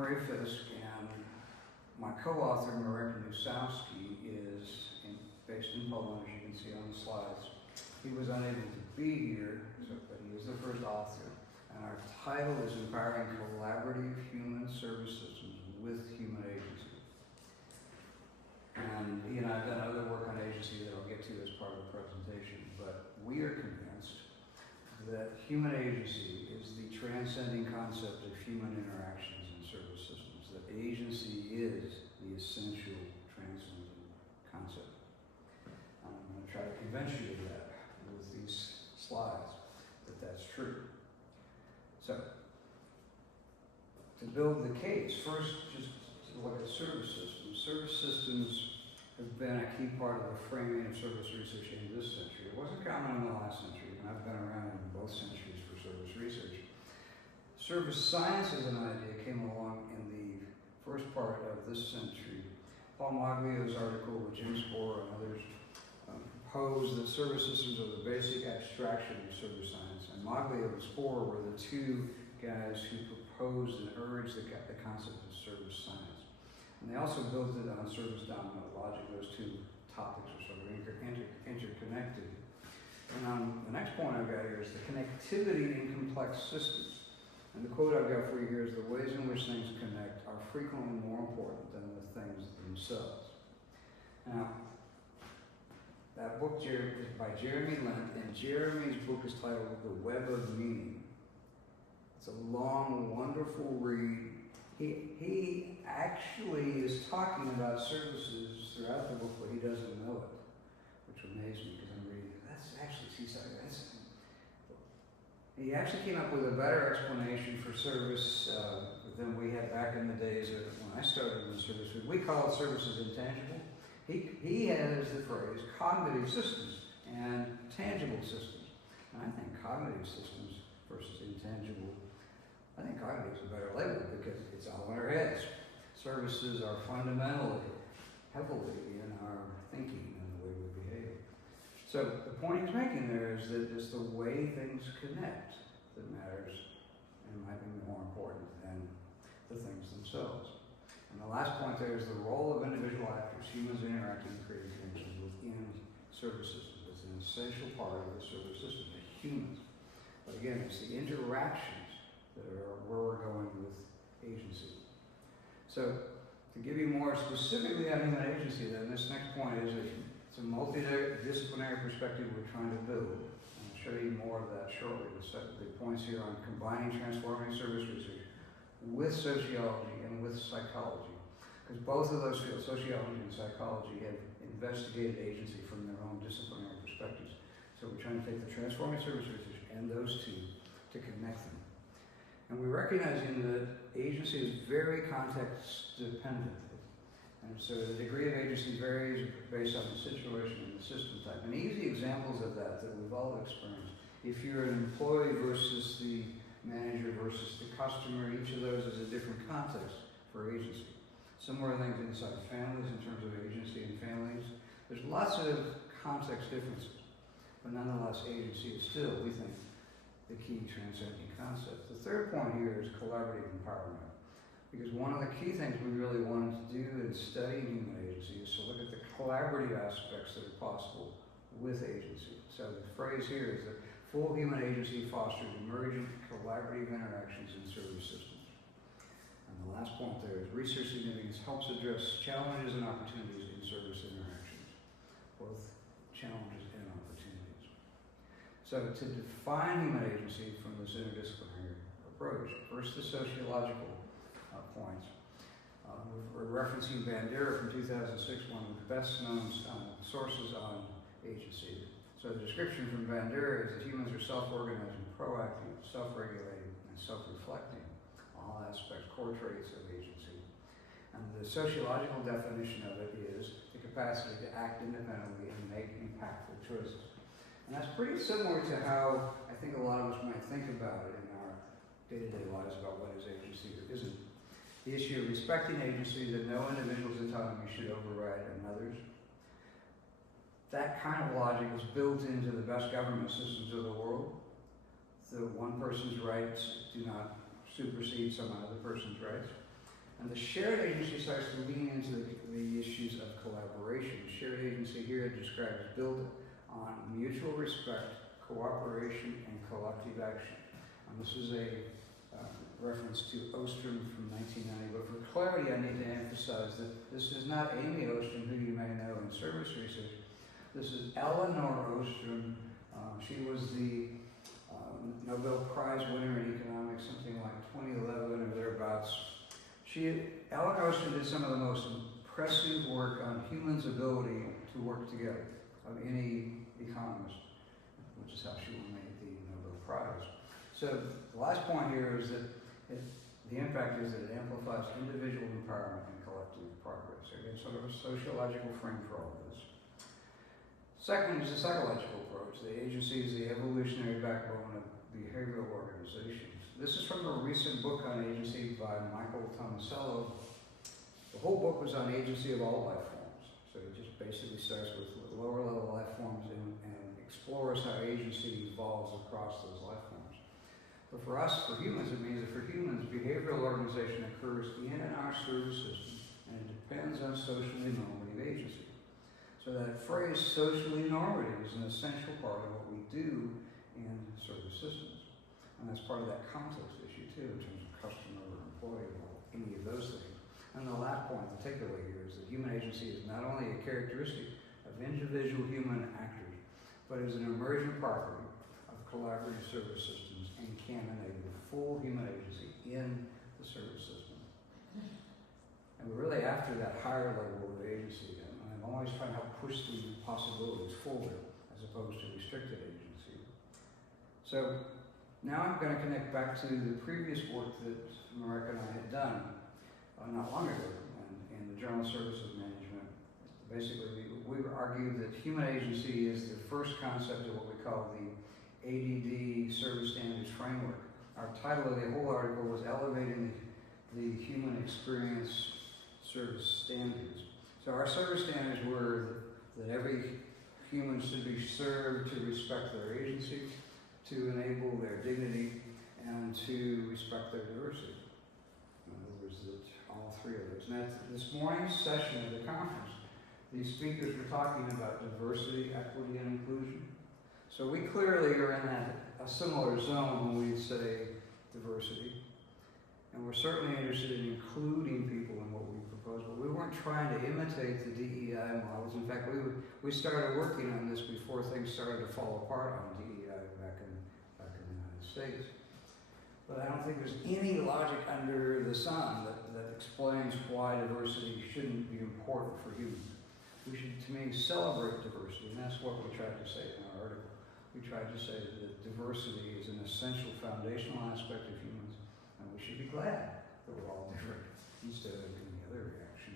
Marek, and my co-author, Marek Gnusowski, is based in Poland, as you can see on the slides. He was unable to be here, but he is the first author. And our title is Empowering Collaborative Human Service Systems with Human Agency. And he and I have done other work on agency that I'll get to as part of the presentation, but we are convinced that human agency is the transcending concept of human interactions in service systems, that agency is the essential transcendent concept. I'm going to try to convince you of that with these slides, that that's true. So, to build the case, first just look at service systems. Service systems have been a key part of the framing of service research in this century. It wasn't common in the last century, and I've been around in both centuries for service research. Service science as an idea came along in the first part of this century. Paul Maglio's article with Jim Spohr and others proposed that service systems are the basic abstraction of service science, and Maglio and Spohr were the two guys who proposed and urged the concept of service science. And they also built it on service dominant logic. Those two topics are sort of interconnected. And the next point I've got here is the connectivity in complex systems. And the quote I've got for you here is, the ways in which things connect are frequently more important than the things themselves. Now, that book is by Jeremy Lent, and Jeremy's book is titled The Web of Meaning. It's a long, wonderful read. He actually is talking about services throughout the book, but he doesn't know it, which amazed me because I'm reading it. That's actually seaside. He actually came up with a better explanation for service than we had back in the days when I started in service. We call it services intangible. He has the phrase cognitive systems and tangible systems. And I think cognitive systems versus intangible, I think cognitive is a better label because it's all in our heads. Services are fundamentally, heavily in our thinking and the way we behave. So the point he's making there is that it's the way things connect that matters and might be more important than the things themselves. And the last point there is the role of individual actors, humans interacting and creating connections within service systems. It's an essential part of the service system, the humans. But again, it's the interactions that are where we're going with agency. So, to give you more specifically on human agency, then this next point is it's a multidisciplinary perspective we're trying to build. I'll show you more of that shortly. The points here on combining transformative service research with sociology and with psychology, because both of those fields, sociology and psychology, have investigated agency from their own disciplinary perspectives. So we're trying to take the transformative service research and those two to connect them. And we're recognizing that agency is very context dependent. And so the degree of agency varies based on the situation and the system type. And easy examples of that we've all experienced. If you're an employee versus the manager versus the customer, each of those is a different context for agency. Similar things inside families in terms of agency and families. There's lots of context differences, but nonetheless agency is still, we think, the key transcending concept. The third point here is collaborative empowerment. Because one of the key things we really wanted to do in studying human agency is to look at the collaborative aspects that are possible with agency. So the phrase here is that full human agency fosters emergent collaborative interactions in service systems. And the last point there is research significance helps address challenges and opportunities in service interactions, both challenges and opportunities. So to define human agency from this interdisciplinary approach, first the sociological points. We're referencing Bandera from 2006, one of the best known sources on agency. So the description from Bandera is that humans are self-organizing, proactive, self-regulating, and self-reflecting, all aspects, core traits of agency. And the sociological definition of it is the capacity to act independently and make impactful choices. And that's pretty similar to how I think a lot of us might think about it in our day-to-day lives about what is agency or isn't. The issue of respecting agency, that no individual's autonomy should override another's. That kind of logic is built into the best government systems of the world. The one person's rights do not supersede some other person's rights. And the shared agency starts to lean into the issues of collaboration. Shared agency here describes built on mutual respect, cooperation, and collective action. And this is a reference to Ostrom from 1990, but for clarity I need to emphasize that this is not Amy Ostrom, who you may know in service research. This is Eleanor Ostrom. She was the Nobel Prize winner in economics, something like 2011 or thereabouts. Eleanor Ostrom did some of the most impressive work on humans' ability to work together of any economist, which is how she won the Nobel Prize. So the last point here is that the impact is that it amplifies individual empowerment and collective progress. Again, sort of a sociological frame for all of this. Second is the psychological approach. The agency is the evolutionary backbone of behavioral organizations. This is from a recent book on agency by Michael Tomasello. The whole book was on agency of all life forms. So it just basically starts with lower level life forms and explores how agency evolves across those life forms. But for us, for humans, it means that for humans, behavioral organization occurs in our service system, and it depends on socially normative agency. So that phrase, socially normative, is an essential part of what we do in service systems. And that's part of that context issue too, in terms of customer or employee or any of those things. And the last point, the takeaway here, is that human agency is not only a characteristic of individual human actors, but is an emergent property of collaborative service systems and can enable full human agency in the service system. And we're really after that higher level of agency, and I'm always trying to help push the possibilities forward as opposed to restricted agency. So now I'm going to connect back to the previous work that Marek and I had done not long ago in the Journal of Services Management. Basically, we argued that human agency is the first concept of what we call the ADD Service Standards Framework. Our title of the whole article was Elevating the Human Experience Service Standards. So our service standards were that every human should be served to respect their agency, to enable their dignity, and to respect their diversity. In other words, that all three of those. And at this morning's session of the conference, these speakers were talking about diversity, equity, and inclusion. So we clearly are in a similar zone when we say diversity. And we're certainly interested in including people in what we propose, but we weren't trying to imitate the DEI models. In fact, we started working on this before things started to fall apart on DEI back in the United States. But I don't think there's any logic under the sun that explains why diversity shouldn't be important for humans. We should, to me, celebrate diversity, and that's what we tried to say in our article. We tried to say that diversity is an essential foundational aspect of humans, and we should be glad that we're all different instead of any other reaction.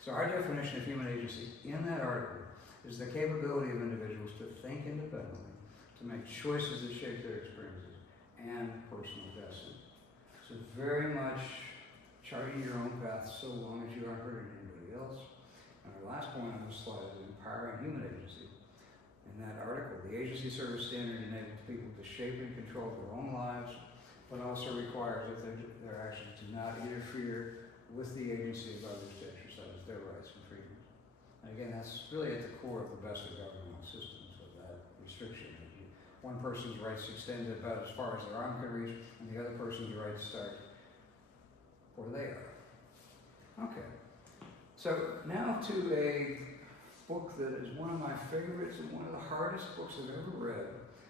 So our definition of human agency in that article is the capability of individuals to think independently, to make choices that shape their experiences, and personal destiny. So very much charting your own path so long as you aren't hurting anybody else. And our last point on this slide is empowering human agency. In that article, the agency service standard enables people to shape and control their own lives, but also requires that their actions do not interfere with the agency of others to exercise their rights and freedoms. And again, that's really at the core of the best of governmental systems, of that restriction. One person's rights extend about as far as their arm can reach, and the other person's rights start where they are. Okay. So now to a book that is one of my favorites and one of the hardest books I've ever read,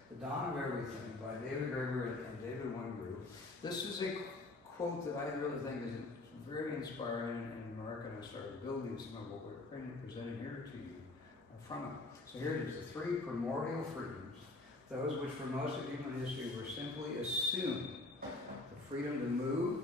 The Dawn of Everything by David Graeber and David Wengrow. This is a quote that I really think is very inspiring, and Marek and I started building some of what we're presenting here to you from it. So here it is, the three primordial freedoms, those which for most of human history were simply assumed: the freedom to move,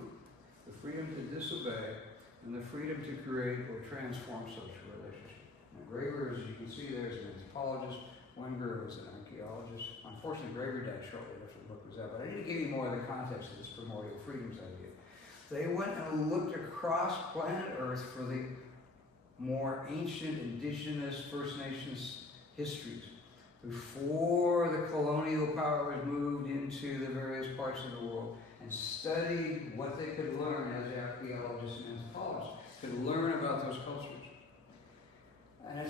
the freedom to disobey, and the freedom to create or transform social relationships. Now, Graeber, as you can see there, is an anthropologist. Wengrow is an archaeologist. Unfortunately, Graeber died shortly after the book was out, but I need to give you more of the context of this primordial freedoms idea. They went and looked across planet Earth for the more ancient indigenous First Nations histories before the colonial powers moved into the various parts of the world, and studied what they could learn as archaeologists and anthropologists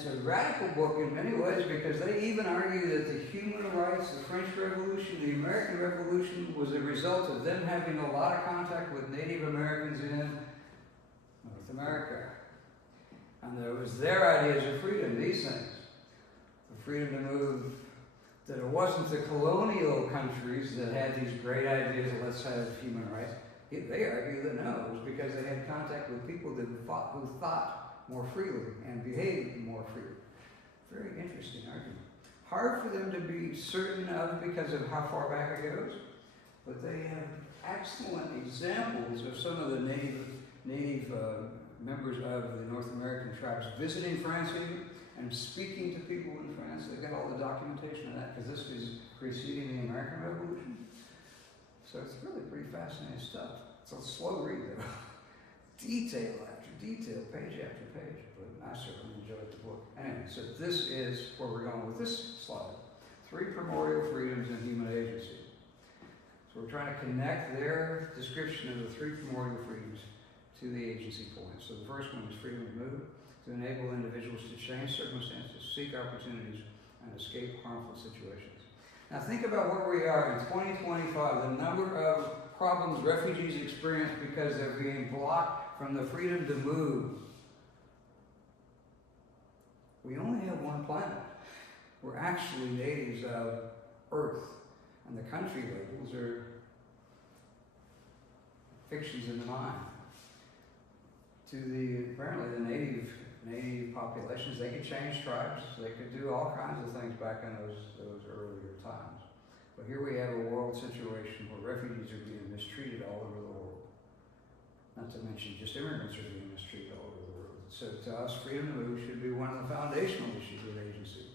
a radical book in many ways because they even argue that the human rights, the French Revolution, the American Revolution was a result of them having a lot of contact with Native Americans in North America. And there was their ideas of freedom, these things. The freedom to move, that it wasn't the colonial countries that had these great ideas of let's have human rights. They argue that no, it was because they had contact with people who thought more freely and behaved more freely. Very interesting argument. Hard for them to be certain of because of how far back it goes, but they have excellent examples of some of the native members of the North American tribes visiting France even and speaking to people in France. They've got all the documentation of that because this is preceding the American Revolution. So it's really pretty fascinating stuff. It's a slow read though. Detail after detail, page after page, but I certainly enjoyed the book. Anyway, so this is where we're going with this slide. 3 primordial freedoms and human agency. So we're trying to connect their description of the 3 primordial freedoms to the agency point. So the first one is freedom to move, to enable individuals to change circumstances, seek opportunities, and escape harmful situations. Now think about where we are in 2025, the number of problems refugees experience because they're being blocked from the freedom to move. We only have one planet. We're actually natives of Earth, and the country labels are fictions in the mind. Apparently the native populations, they could change tribes, they could do all kinds of things back in those earlier times. But here we have a world situation where refugees are being mistreated all over the world. Not to mention just immigrants are being mistreated all over the world. So to us, freedom to move should be one of the foundational issues of agency.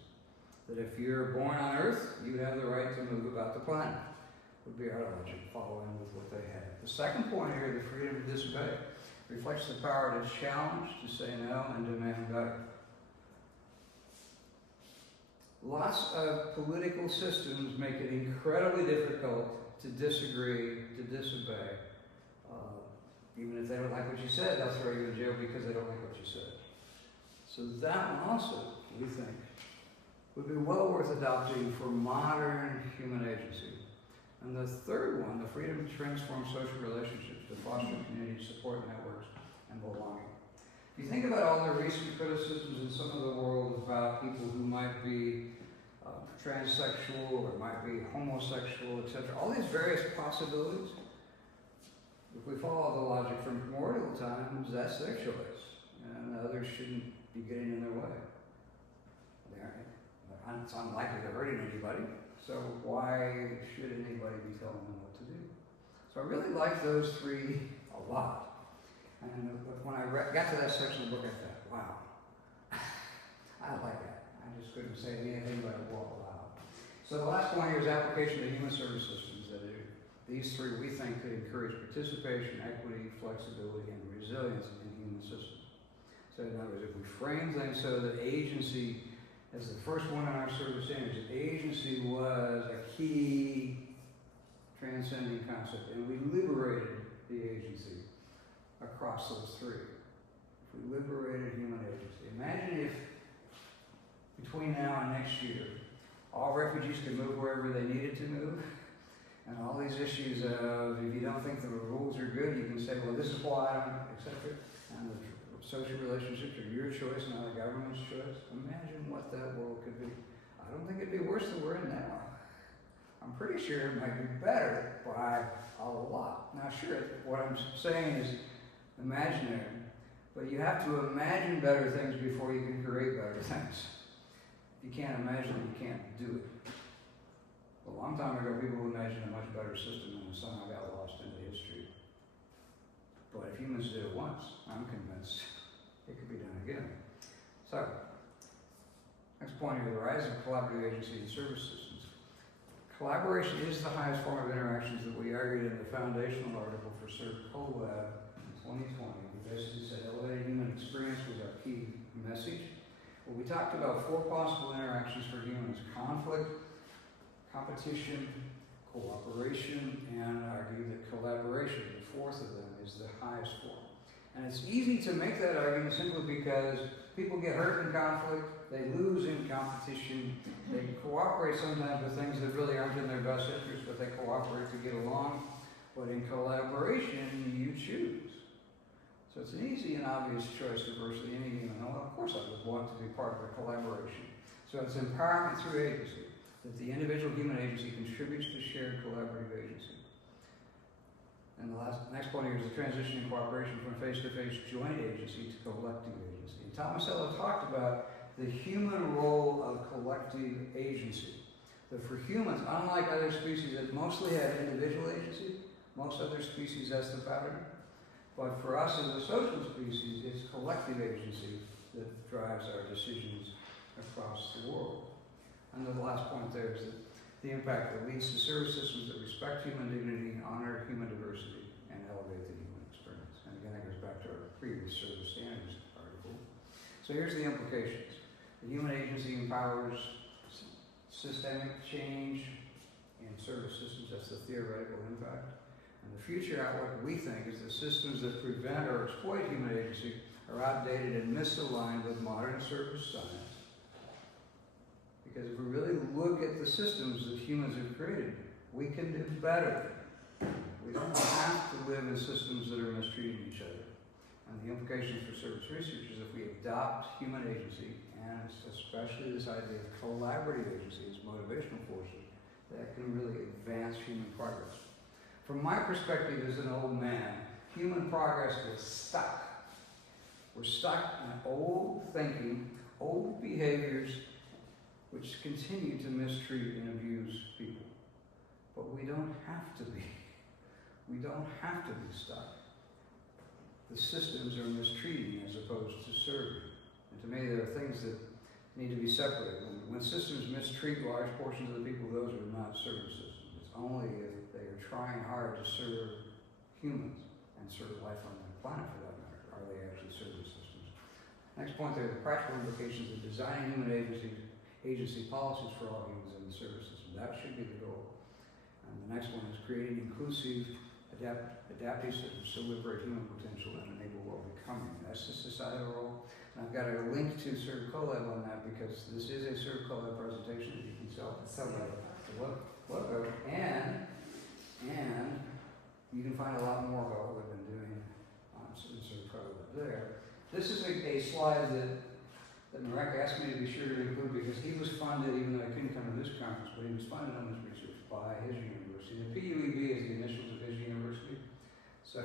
That if you're born on Earth, you have the right to move about the planet. Would be our logic, following with what they have. The second point here, the freedom to disobey, reflects the power to challenge, to say no, and demand better. Lots of political systems make it incredibly difficult to disagree, to disobey. Even if they don't like what you said, they'll throw you in jail because they don't like what you said. So that one also, we think, would be well worth adopting for modern human agency. And the third one, the freedom to transform social relationships, to foster community support networks and belonging. If you think about all the recent criticisms in some of the world about people who might be transsexual or might be homosexual, etc., all these various possibilities, if we follow the logic from primordial times, that's their choice, and others shouldn't be getting in their way. It's unlikely they're hurting anybody. So why should anybody be telling them what to do? So I really like those 3 a lot. And when I got to that section of the book, I thought, wow, I like that. I just couldn't say anything but wow. So the last point here is application to human service systems. These 3 we think could encourage participation, equity, flexibility, and resilience in human systems. So in other words, if we frame things so that agency as the first one in our service image, agency was a key transcending concept, and we liberated the agency across those 3. If we liberated human agency. Imagine if between now and next year, all refugees could move wherever they needed to move, and all these issues of if you don't think the rules are good, you can say, well, this is why, etc. And the social relationships are your choice, not the government's choice. Imagine what that world could be. I don't think it'd be worse than we're in now. I'm pretty sure it might be better by a lot. Now, sure, what I'm saying is imaginary, but you have to imagine better things before you can create better things. If you can't imagine it, you can't do it. A long time ago, people imagined a much better system, and somehow got lost into history. But if humans did it once, I'm convinced it could be done again. So, next point here, the rise of collaborative agency and service systems. Collaboration is the highest form of interactions that we argued in the foundational article for CoLab in 2020. We basically said elevated human experience was our key message. Well, we talked about 4 possible interactions for humans: conflict, competition, cooperation, and argued that collaboration, the 4th of them, is the highest form. And it's easy to make that argument simply because people get hurt in conflict, they lose in competition, they cooperate sometimes with things that really aren't in their best interest, but they cooperate to get along. But in collaboration, you choose. So it's an easy and obvious choice to virtually any human. Well, of course I would want to be part of a collaboration. So it's empowerment through agency, that the individual human agency contributes to shared collaborative agency. And the next point here is the transition in cooperation from face-to-face joint agency to collective agency. And Thomas Ella talked about the human role of collective agency. That for humans, unlike other species that mostly have individual agency, most other species that's the pattern. But for us as a social species, it's collective agency that drives our decisions across the world. And the last point there is that the impact that leads to service systems that respect human dignity, honor human diversity, and elevate the human experience. And again, that goes back to our previous service standards article. So here's the implications. The human agency empowers systemic change in service systems. That's the theoretical impact. And the future outlook, we think, is that systems that prevent or exploit human agency are outdated and misaligned with modern service science. Because if we really look at the systems that humans have created, we can do better. We don't have to live in systems that are mistreating each other. And the implications for service research is if we adopt human agency, and especially this idea of collaborative agency as motivational forces, that can really advance human progress. From my perspective as an old man, human progress is stuck. We're stuck in old thinking, old behaviors, which continue to mistreat and abuse people. But we don't have to be. We don't have to be stuck. The systems are mistreating as opposed to serving. And to me, there are things that need to be separated. When systems mistreat large portions of the people, those are not service systems. It's only if they are trying hard to serve humans and serve life on the planet for that matter, are they actually service systems. Next point there, the practical implications of designing human agency policies for all humans in the service system. That should be the goal. And the next one is creating inclusive, adaptive systems to liberate human potential and enable world becoming. That's the societal role. And I've got a link to Serve Collab on that because this is a Serve Collab presentation that you can tell by the logo. And you can find a lot more about what we've been doing on Serve Collab there. This is a slide that Marek asked me to be sure to include because he was funded, even though I couldn't come to this conference, but he was funded on this research by his university. The PUEB is the initials of his university. So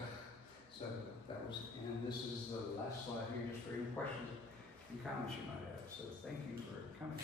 that was, and this is the last slide here just for any questions and comments you might have. So thank you for coming.